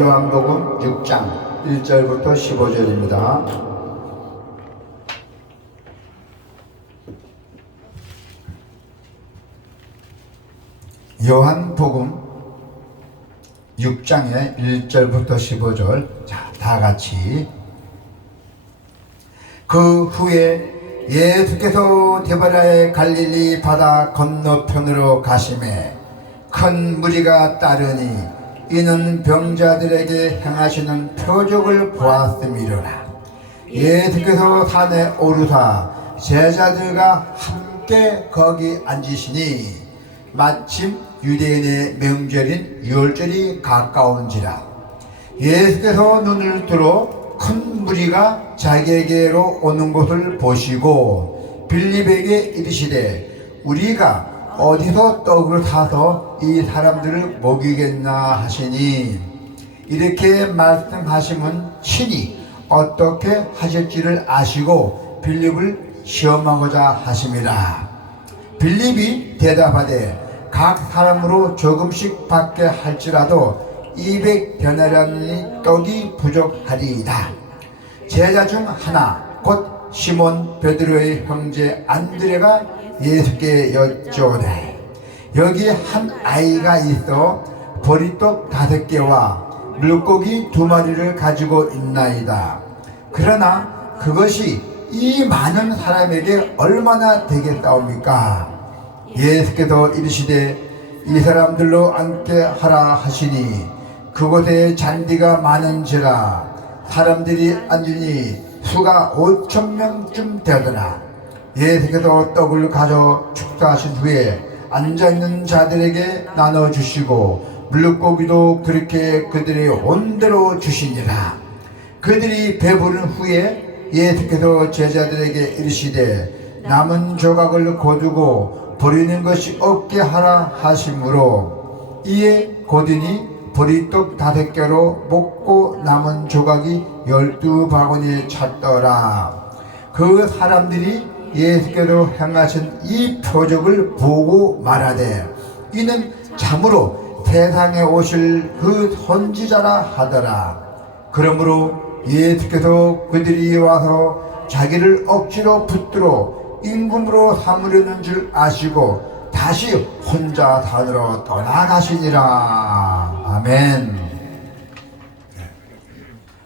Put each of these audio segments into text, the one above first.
요한복음 6장 1절부터 15절입니다. 요한복음 6장의 1절부터 15절. 자, 다 같이. 그 후에 예수께서 디베랴의 갈릴리 바다 건너편으로 가시매 큰 무리가 따르니 이는 병자들에게 행하시는 표적을 보았음이로라. 예수께서 산에 오르사 제자들과 함께 거기 앉으시니 마침 유대인의 명절인 유월절이 가까운지라. 예수께서 눈을 들어 큰 무리가 자기에게로 오는 것을 보시고 빌립에게 이르시되 우리가 어디서 떡을 사서 이 사람들을 먹이겠나 하시니, 이렇게 말씀하시면 친히 어떻게 하실지를 아시고 빌립을 시험하고자 하심이라. 빌립이 대답하되 각 사람으로 조금씩 받게 할지라도 200데나리온의 떡이 부족하리이다. 제자 중 하나 곧 시몬 베드로의 형제 안드레가 예수께 여쭈오되 여기 한 아이가 있어 보리떡 5개와 물고기 2마리를 가지고 있나이다. 그러나 그것이 이 많은 사람에게 얼마나 되겠사옵니까? 예수께서 이르시되 이 사람들로 앉게 하라 하시니 그곳에 잔디가 많은지라 사람들이 앉으니 수가 5,000명쯤 되더라. 예수께서 떡을 가져 축사하신 후에 앉아있는 자들에게 나눠주시고 물고기도 그렇게 그들의 온대로 주시니라. 그들이 배부른 후에 예수께서 제자들에게 이르시되 남은 조각을 거두고 버리는 것이 없게 하라 하심으로 이에 고든이 보리떡 5개로 먹고 남은 조각이 12바구니에 찼더라. 그 사람들이 예수께서 행하신 이 표적을 보고 말하되 이는 참으로 세상에 오실 그 선지자라 하더라. 그러므로 예수께서 그들이 와서 자기를 억지로 붙들어 임금으로 삼으려는 줄 아시고 다시 혼자 산으로 떠나가시니라. 아멘.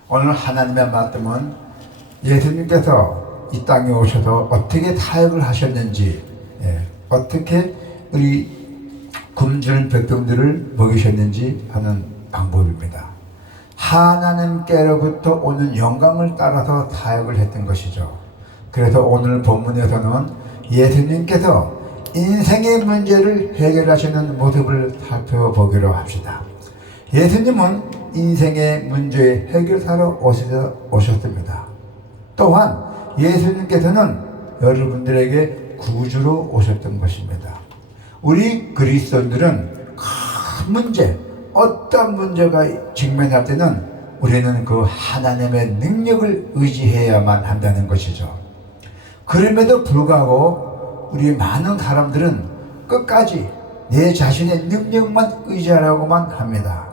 오늘 하나님의 말씀은 예수님께서 이 땅에 오셔서 어떻게 사역을 하셨는지, 어떻게 우리 굶주린 백성들을 먹이셨는지 하는 방법입니다. 하나님께로부터 오는 영광을 따라서 사역을 했던 것이죠. 그래서 오늘 본문에서는 예수님께서 인생의 문제를 해결하시는 모습을 살펴보기로 합시다. 예수님은 인생의 문제의 해결사로 오셨습니다. 또한 예수님께서는 여러분들에게 구주로 오셨던 것입니다. 우리 그리스도인들은 큰 문제, 어떤 문제가 직면할 때는 우리는 그 하나님의 능력을 의지해야만 한다는 것이죠. 그럼에도 불구하고 우리 많은 사람들은 끝까지 내 자신의 능력만 의지하라고만 합니다.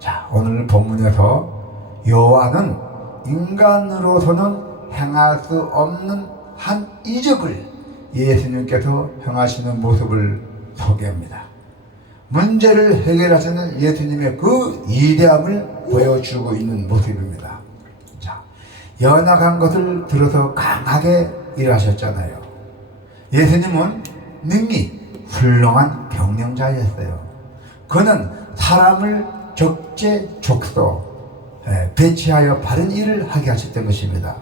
자, 오늘 본문에서 요한은 인간으로서는 행할 수 없는 한 이적을 예수님께서 행하시는 모습을 소개합니다. 문제를 해결하시는 예수님의 그 위대함을 보여주고 있는 모습입니다. 자, 연약한 것을 들어서 강하게 일하셨잖아요. 예수님은 능히 훌륭한 병령자였어요. 그는 사람을 적재적소 배치하여 바른 일을 하게 하셨던 것입니다.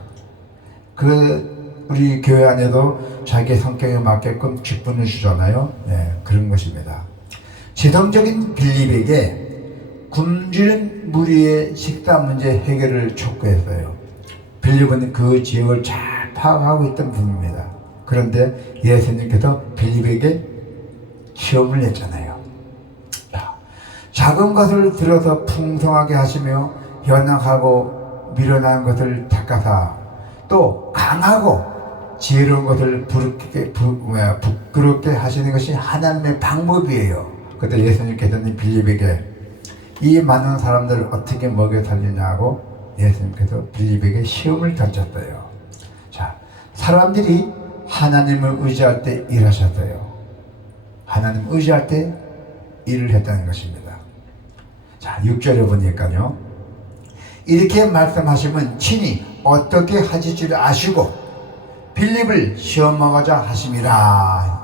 우리 교회 안에도 자기 성격에 맞게끔 직분을 주잖아요. 그런 것입니다. 지성적인 빌립에게 굶주린 무리의 식사 문제 해결을 촉구했어요. 빌립은 그 지역을 잘 파악하고 있던 분입니다. 그런데 예수님께서 빌립에게 시험을 냈잖아요. 작은 것을 들어서 풍성하게 하시며 연약하고 미련한 것을 닦아사 또 강하고 지혜로운 것을 부끄럽게 하시는 것이 하나님의 방법이에요. 그때 예수님께서는 빌립에게 이 많은 사람들을 어떻게 먹여 살리냐고 예수님께서 빌립에게 시험을 던졌어요. 자, 사람들이 하나님을 의지할 때 일하셨어요. 하나님 의지할 때 일을 했다는 것입니다. 자, 6절에 보니까요, 이렇게 말씀하시면 친히 어떻게 하실 줄 아시고 빌립을 시험하고자 하심이라.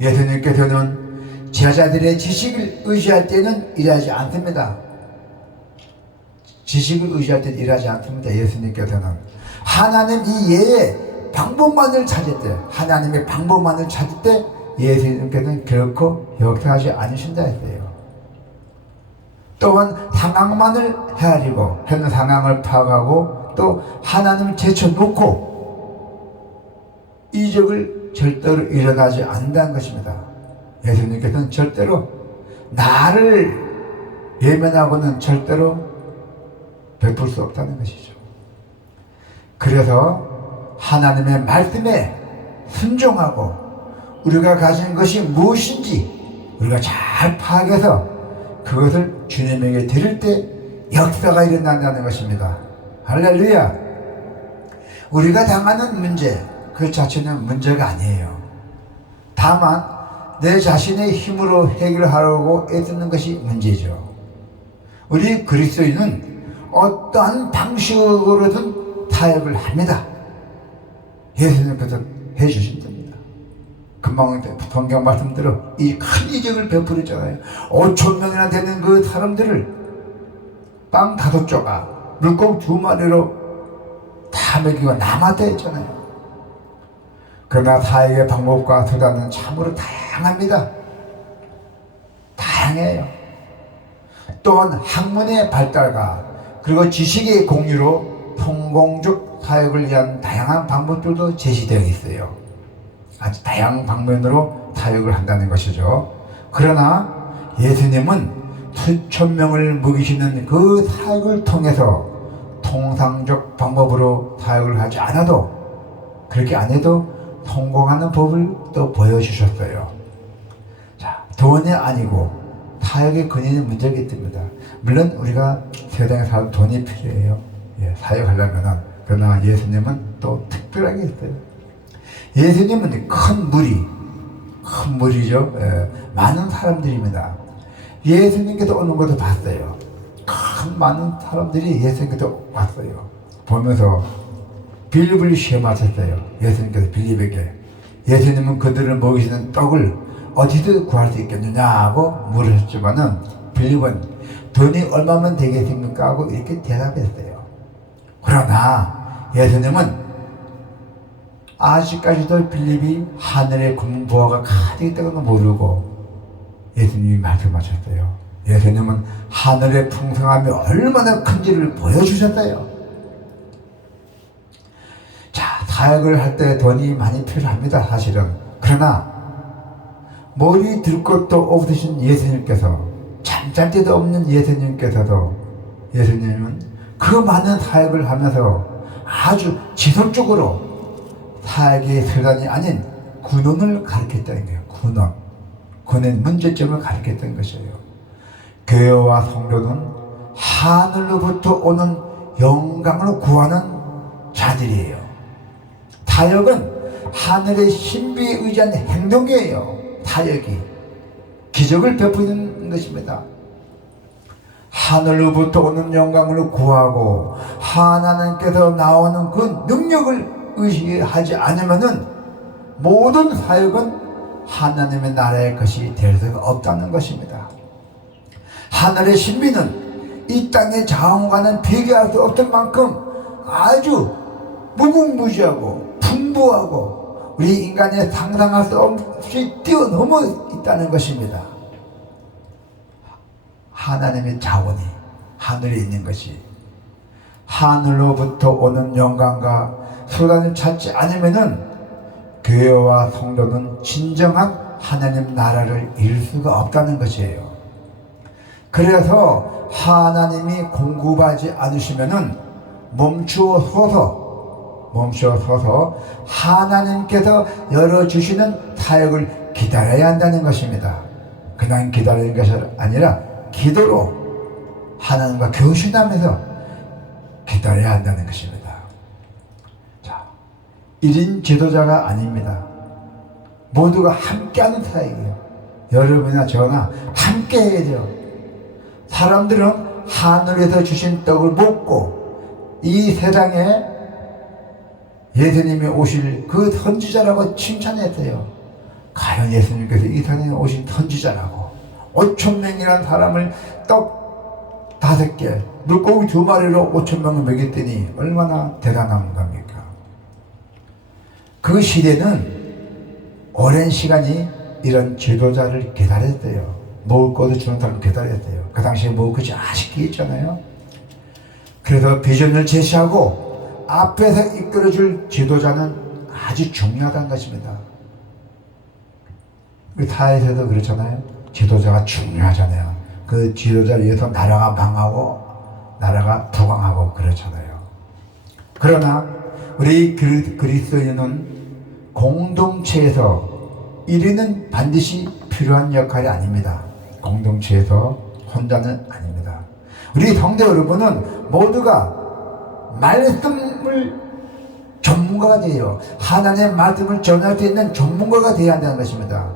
예수님께서는 제자들의 지식을 의지할 때는 일하지 않습니다. 지식을 의지할 때는 일하지 않습니다. 예수님께서는 하나님 이외에 방법만을 찾을 때, 하나님의 방법만을 찾을 때 예수님께서는 결코 역사하지 않으신다 했어요. 또한 상황만을 헤아리고 현 상황을 파악하고 또 하나님을 제쳐놓고 이적을 절대로 일어나지 않는다는 것입니다. 예수님께서는 절대로 나를 외면하고는 절대로 베풀 수 없다는 것이죠. 그래서 하나님의 말씀에 순종하고 우리가 가진 것이 무엇인지 우리가 잘 파악해서 그것을 주님에게 드릴 때 역사가 일어난다는 것입니다. 할렐루야. 우리가 당하는 문제 그 자체는 문제가 아니에요. 다만 내 자신의 힘으로 해결하려고 애쓰는 것이 문제죠. 우리 그리스도인은 어떠한 방식으로든 타협을 합니다. 예수님께서 해주신 겁니다. 금방 성경 말씀대로 이 큰 이적을 베풀었잖아요. 5,000명이나 되는 그 사람들을 빵 5조각 물고기 2마리로 다 먹이고 남았다 했잖아요. 그러나 사역의 방법과 수단은 참으로 다양합니다. 다양해요. 또한 학문의 발달과 그리고 지식의 공유로 성공적 사역을 위한 다양한 방법들도 제시되어 있어요. 아주 다양한 방면으로 사역을 한다는 것이죠. 그러나 예수님은 수천 명을 먹이시는 그 사역을 통해서 통상적 방법으로 사역을 하지 않아도, 그렇게 안 해도 성공하는 법을 또 보여주셨어요. 자, 돈이 아니고 사역의 근원이 문제이기 때문에, 물론 우리가 세상에 살아 돈이 필요해요. 예, 사역하려면은. 그러나 예수님은 또 특별하게 했어요. 예수님은 큰 무리죠. 예, 많은 사람들입니다. 예수님께서 오는 것도 봤어요. 많은 사람들이 예수님께서 왔어요. 보면서 빌립을 시험하셨어요. 예수님께서 빌립에게. 예수님은 그들을 먹이시는 떡을 어디서 구할 수 있겠느냐고 물으셨지만은 빌립은 돈이 얼마면 되겠습니까? 하고 이렇게 대답했어요. 그러나 예수님은 아직까지도 빌립이 하늘의 금부화가 가득 있다는 걸 모르고 예수님이 말씀하셨어요. 예수님은 하늘의 풍성함이 얼마나 큰지를 보여주셨어요. 자, 사역을 할 때 돈이 많이 필요합니다, 사실은. 그러나 머리 들 것도 없으신 예수님께서, 잠잘 데도 없는 예수님께서도, 예수님은 그 많은 사역을 하면서 아주 지속적으로 사역의 수단이 아닌 근원을 가르쳤다는 거예요. 근원 문제점을 가르쳤던 것이에요. 교회와 성도는 하늘로부터 오는 영광을 구하는 자들이에요. 사역은 하늘의 신비에 의지한 행동이에요. 사역이 기적을 베푸는 것입니다. 하늘로부터 오는 영광을 구하고 하나님께서 나오는 그 능력을 의식하지 않으면은 모든 사역은 하나님의 나라의 것이 될 수가 없다는 것입니다. 하늘의 신비는 이 땅의 자원과는 비교할 수 없을 만큼 아주 무궁무진하고 풍부하고 우리 인간의 상상할 수 없이 뛰어넘어 있다는 것입니다. 하나님의 자원이 하늘에 있는 것이, 하늘로부터 오는 영광과 수단을 찾지 않으면은 교회와 성도는 진정한 하나님 나라를 이룰 수가 없다는 것이에요. 그래서 하나님이 공급하지 않으시면은 멈추어서서 하나님께서 열어주시는 사역을 기다려야 한다는 것입니다. 그냥 기다리는 것이 아니라 기도로 하나님과 교신하면서 기다려야 한다는 것입니다. 자, 1인 지도자가 아닙니다. 모두가 함께하는 사역이에요. 여러분이나 저나 함께 해야 돼요. 사람들은 하늘에서 주신 떡을 먹고 이 세상에 예수님이 오실 그 선지자라고 칭찬했어요. 과연 예수님께서 이 세상에 오신 선지자라고 5,000명이라는 사람을 떡 5개, 물고기 2마리로 5,000명을 먹였더니 얼마나 대단한 겁니까? 그 시대는 오랜 시간이 이런 지도자를 기다렸어요. 먹을 것도 주는 사람을 기다렸어요. 그 당시에 먹을 것이 아쉽게 있잖아요. 그래서 비전을 제시하고 앞에서 이끌어줄 지도자는 아주 중요하다는 것입니다. 우리 사회에서도 그렇잖아요. 지도자가 중요하잖아요. 그 지도자를 위해서 나라가 망하고 나라가 부강하고 그렇잖아요. 그러나 우리 그리스도인은 공동체에서 1위는 반드시 필요한 역할이 아닙니다. 공동체에서 혼자는 아닙니다. 우리 성도 여러분은 모두가 말씀을 전문가가 돼요. 하나님의 말씀을 전할 수 있는 전문가가 되어야 한다는 것입니다.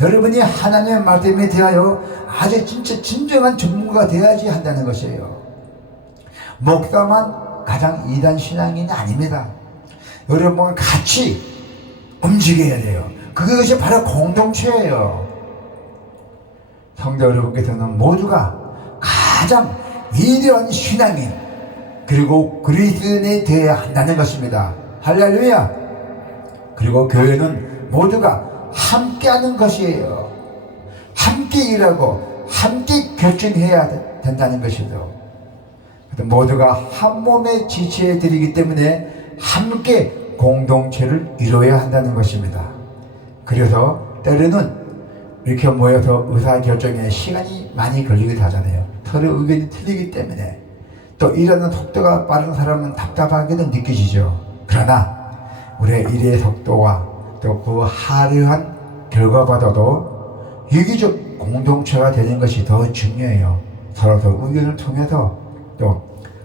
여러분이 하나님의 말씀에 대하여 아주 진정한 전문가가 되어야지 한다는 것이에요. 목사만 가장 이단 신앙인이 아닙니다. 여러분과 같이 움직여야 돼요. 그것이 바로 공동체예요. 성도 여러분께서는 모두가 가장 위대한 신앙인 그리고 그리스도인이 되어야 한다는 것입니다. 할렐루야. 그리고 교회는 모두가 함께하는 것이에요. 함께 일하고 함께 결정해야 된다는 것이죠. 모두가 한 몸에 지체해 드리기 때문에 함께 공동체를 이루어야 한다는 것입니다. 그래서 때로는 이렇게 모여서 의사결정에 시간이 많이 걸리기도 하잖아요. 서로 의견이 틀리기 때문에 또 일하는 속도가 빠른 사람은 답답하게도 느껴지죠. 그러나 우리의 일의 속도와 또 그 화려한 결과보다도 유기적 공동체가 되는 것이 더 중요해요. 서로 의견을 통해서 또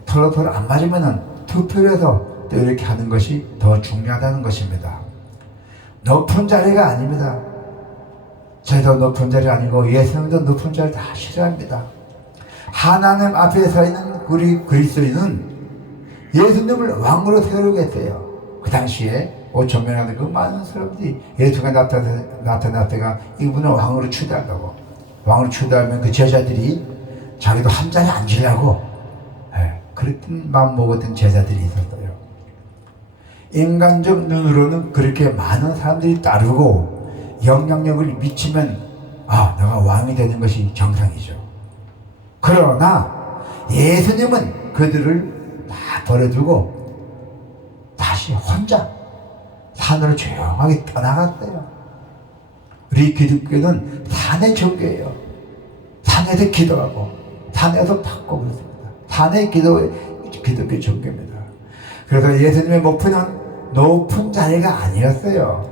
서로 안 맞으면은 투표를 해서 또 이렇게 하는 것이 더 중요하다는 것입니다. 높은 자리가 아닙니다. 저희도 높은 자리 아니고 예수님도 높은 자리 다 싫어합니다. 하나님 앞에 서 있는 우리 그리스도인은 예수님을 왕으로 세우려고 했어요. 그 당시에 5,000명이라는 그 많은 사람들이 예수가 나타날 때가 이분을 왕으로 추대한다고. 왕으로 추대하면 그 제자들이 자기도 한 자리에 앉으려고 그랬던 마음 먹었던 제자들이 있었어요. 인간적 눈으로는 그렇게 많은 사람들이 따르고 영향력을 미치면 내가 왕이 되는 것이 정상이죠. 그러나 예수님은 그들을 다 버려두고 다시 혼자 산으로 조용하게 떠나갔어요. 우리 기독교는 산의 종교예요. 산에서 기도하고 산에서 받고 그렇습니다. 산의 기독교 종교입니다. 그래서 예수님의 목표는 높은 자리가 아니었어요.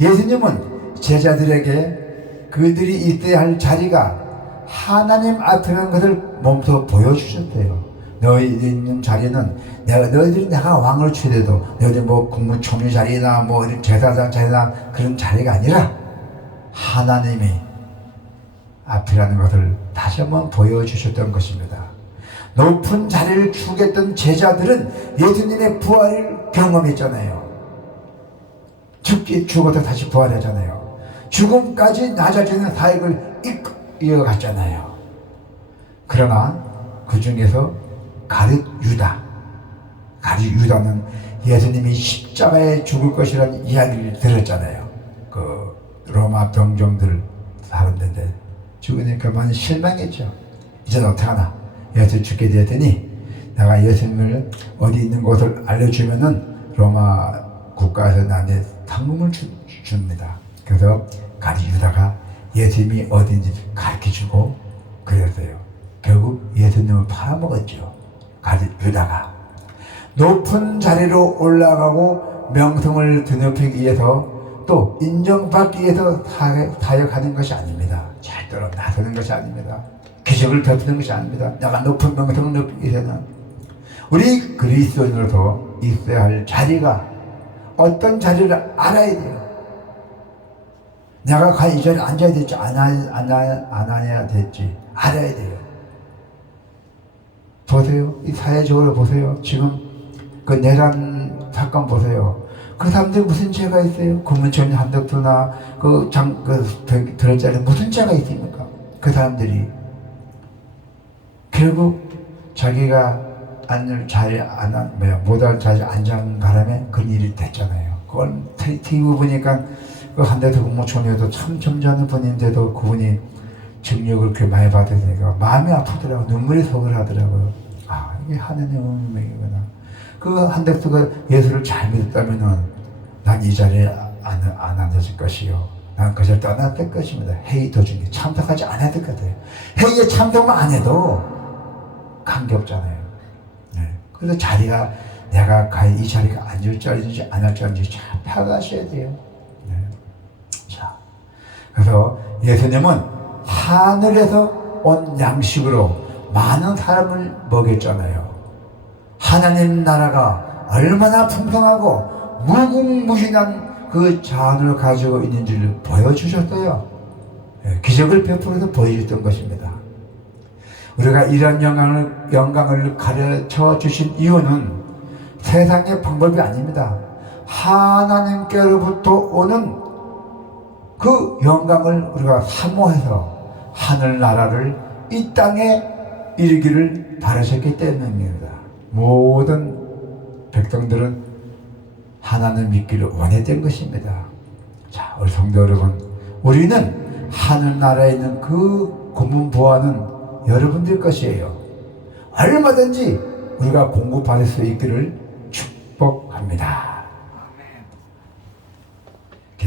예수님은 제자들에게 그들이 있어야 할 자리가 하나님 앞이라는 것을 몸소 보여주셨대요. 너희들 있는 자리는 내가 왕을 취해도 너희들 뭐 국무총리 자리나 뭐 제사장 자리나 그런 자리가 아니라 하나님이 앞이라는 것을 다시 한번 보여주셨던 것입니다. 높은 자리를 추구했던 제자들은 예수님의 부활을 경험했잖아요. 죽어서 다시 부활하잖아요. 죽음까지 낮아지는 사역을 이어갔잖아요. 그러나 그 중에서 가룟 유다는 예수님이 십자가에 죽을 것이라는 이야기를 들었잖아요. 그 로마 병정들 사람들인데 죽으니까 많이 실망했죠. 이제는 어떡하나. 예수 죽게 되었더니 내가 예수님을 어디 있는 곳을 알려주면은 로마 국가에서 나한테 상금을 줍니다. 그래서 가룟 유다가 예수님이 어딘지 가르쳐주고 그랬어요. 결국 예수님을 팔아먹었죠. 가룟 유다가 높은 자리로 올라가고 명성을 드높이기 위해서 또 인정받기 위해서 타협하는 것이 아닙니다. 절대로 나서는 것이 아닙니다. 기적을 베푸는 것이 아닙니다. 내가 높은 명성을 높이기 위해서는 우리 그리스도인으로서 있어야 할 자리가 어떤 자리를 알아야 돼요. 내가 과연 이 자리에 앉아야 될지 안 앉아야 될지 알아야 돼요. 보세요. 이 사회적으로 보세요. 지금 그 내란 사건 보세요. 그 사람들 무슨 죄가 있어요? 국문청 한덕수나 들었자리 무슨 죄가 있습니까? 그 사람들이 결국 자기가 앉을 자리에 못할 자리에 앉은 바람에 그런 일이 됐잖아요. 그걸 TV 보니까 그 한덕수 국무총리도 참 점잖은 분인데도 그분이 증력을 그렇게 많이 받으니까 마음이 아프더라고. 눈물이 서글하더라고요. 아, 이게 하나님의 운명이구나. 그 한덕수가 예수를 잘 믿었다면은 난 이 자리에 안 앉았을 것이요. 난 그 자리에 떠났을 것입니다. 회의 도중에 참석하지 않아야 될 것 같아요. 회의에 참석만 안 해도 관계없잖아요. 네. 그래서 자리가 내가 과연 이 자리가 앉을 줄 알는지 안 할 줄 알는지 잘 파악하셔야 돼요. 네. 자, 그래서 예수님은 하늘에서 온 양식으로 많은 사람을 먹였잖아요. 하나님 나라가 얼마나 풍성하고 무궁무진한 그 자원을 가지고 있는지를 보여주셨어요. 기적을 베풀어서 보여줬던 것입니다. 우리가 이런 영광을 가르쳐 주신 이유는 세상의 방법이 아닙니다. 하나님께로부터 오는 그 영광을 우리가 사모해서 하늘나라를 이 땅에 이르기를 바라셨기 때문입니다. 모든 백성들은 하나님 믿기를 원했던 것입니다. 자, 우리 성도 여러분, 우리는 하늘나라에 있는 그 고문 보아는 여러분들 것이에요. 얼마든지 우리가 공급받을 수 있기를 축복합니다.